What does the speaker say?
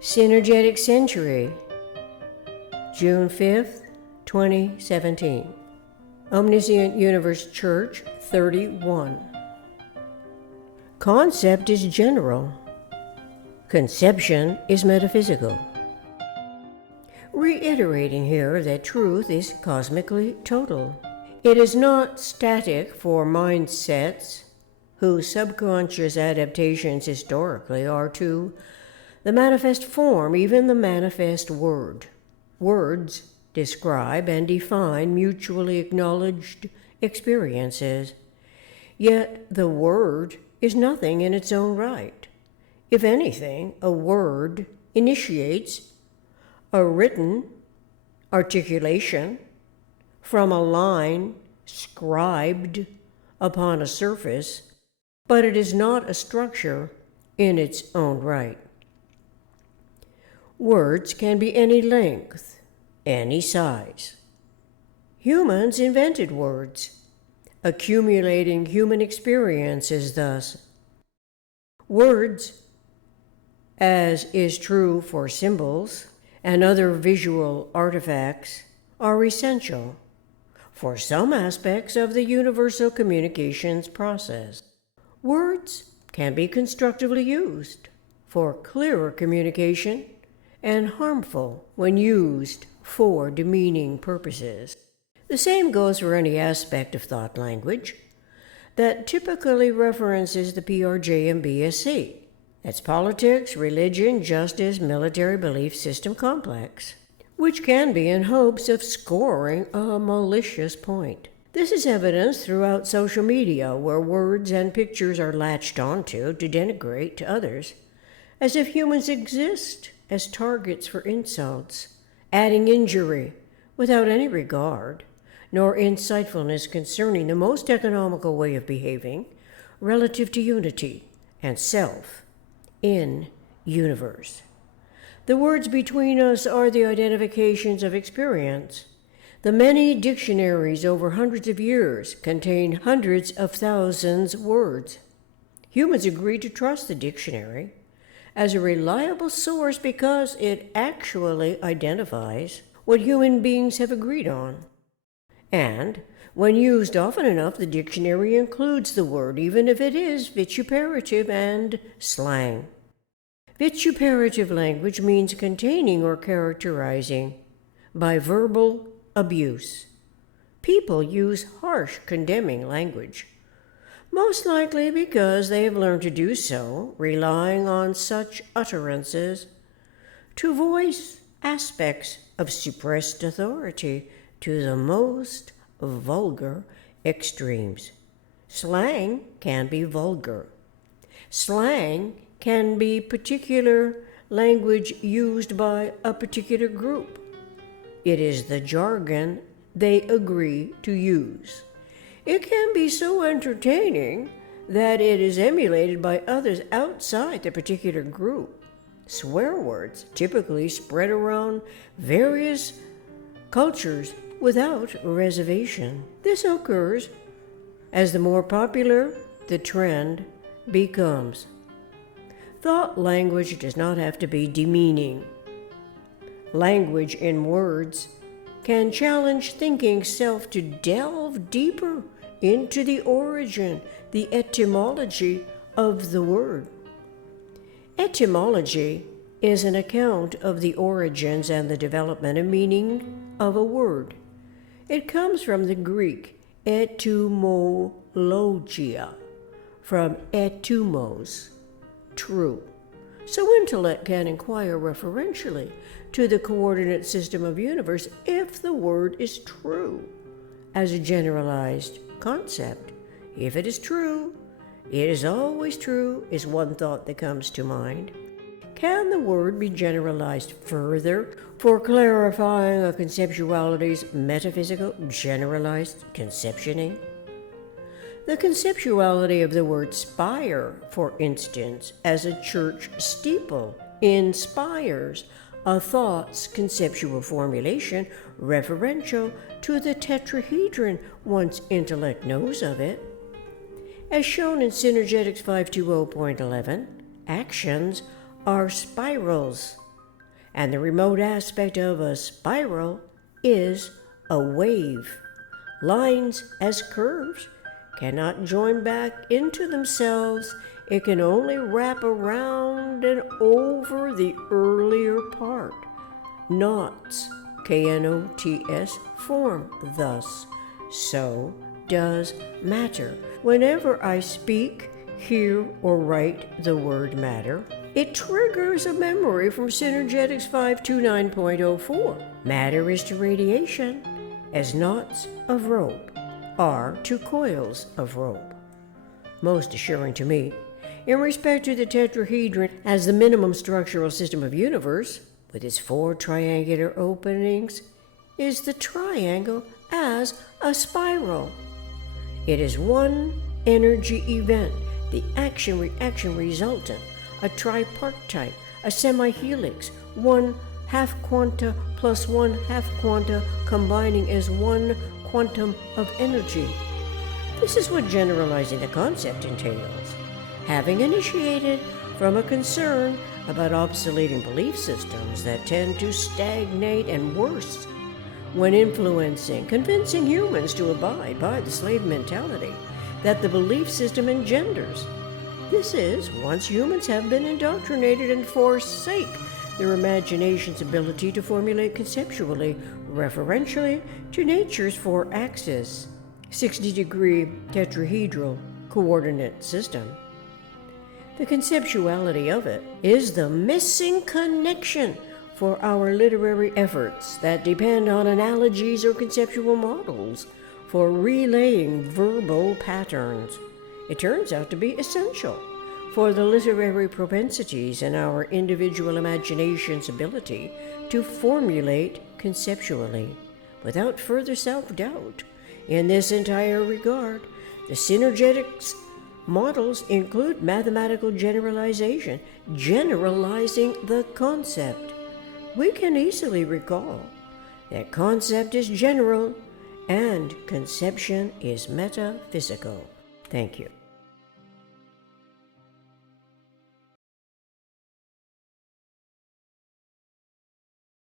Synergetic Century, June 5th, 2017. Omniscient Universe Church 31. Concept is general. Conception is metaphysical. Reiterating here that truth is cosmically total. It is not static for mindsets whose subconscious adaptations historically are to the manifest form, even the manifest word. Words describe and define mutually acknowledged experiences. Yet the word is nothing in its own right. If anything, a word initiates a written articulation from a line scribed upon a surface, but it is not a structure in its own right. Words can be any length, any size. Humans invented words, accumulating human experiences thus. Words, as is true for symbols and other visual artifacts, are essential for some aspects of the universal communications process. Words can be constructively used for clearer communication and harmful when used for demeaning purposes. The same goes for any aspect of thought language that typically references the PRJ and BSC. That's politics, religion, justice, military belief system complex, which can be in hopes of scoring a malicious point. This is evidenced throughout social media, where words and pictures are latched onto to denigrate to others, as if humans exist as targets for insults, adding injury without any regard nor insightfulness concerning the most economical way of behaving relative to unity and self in universe. The words between us are the identifications of experience. The many dictionaries over hundreds of years contain hundreds of thousands of words. Humans agree to trust the dictionary as a reliable source because it actually identifies what human beings have agreed on. And when used often enough, the dictionary includes the word, even if it is vituperative and slang. Vituperative language means containing or characterizing by verbal abuse. People use harsh, condemning language, most likely because they have learned to do so, relying on such utterances to voice aspects of suppressed authority to the most vulgar extremes. Slang can be vulgar. Slang can be particular language used by a particular group. It is the jargon they agree to use. It can be so entertaining that it is emulated by others outside the particular group. Swear words typically spread around various cultures without reservation. This occurs as the more popular the trend becomes. Thought language does not have to be demeaning. Language in words can challenge thinking self to delve deeper into the origin, the etymology of the word. Etymology is an account of the origins and the development and meaning of a word. It comes from the Greek etymologia, from etymos, true. So intellect can inquire referentially to the coordinate system of universe if the word is true as a generalized concept. If it is true, it is always true, is one thought that comes to mind. Can the word be generalized further for clarifying a conceptuality's metaphysical generalized conceptioning? The conceptuality of the word spire, for instance, as a church steeple, inspires a thought's conceptual formulation referential to the tetrahedron once intellect knows of it. As shown in Synergetics 520.11, actions are spirals and the remote aspect of a spiral is a wave. Lines as curves cannot join back into themselves. It can only wrap around and over the earlier part. Knots, K-N-O-T-S, form thus. So does matter. Whenever I speak, hear, or write the word matter, it triggers a memory from Synergetics 529.04. Matter is to radiation as knots of rope are to coils of rope. Most assuring to me, in respect to the tetrahedron as the minimum structural system of universe, with its 4 triangular openings, is the triangle as a spiral. It is one energy event, the action-reaction resultant, a tripartite, a semi-helix, 1 half quanta plus 1 half quanta combining as 1 quantum of energy. This is what generalizing the concept entails. Having initiated from a concern about obsoleting belief systems that tend to stagnate and worse when convincing humans to abide by the slave mentality that the belief system engenders. This is once humans have been indoctrinated and forsake their imagination's ability to formulate conceptually, referentially to nature's 4-axis, 60-degree tetrahedral coordinate system. The conceptuality of it is the missing connection for our literary efforts that depend on analogies or conceptual models for relaying verbal patterns. It turns out to be essential for the literary propensities and our individual imagination's ability to formulate conceptually without further self-doubt. In this entire regard, the Synergetics models include mathematical generalization, generalizing the concept. We can easily recall that concept is general and conception is metaphysical. Thank you.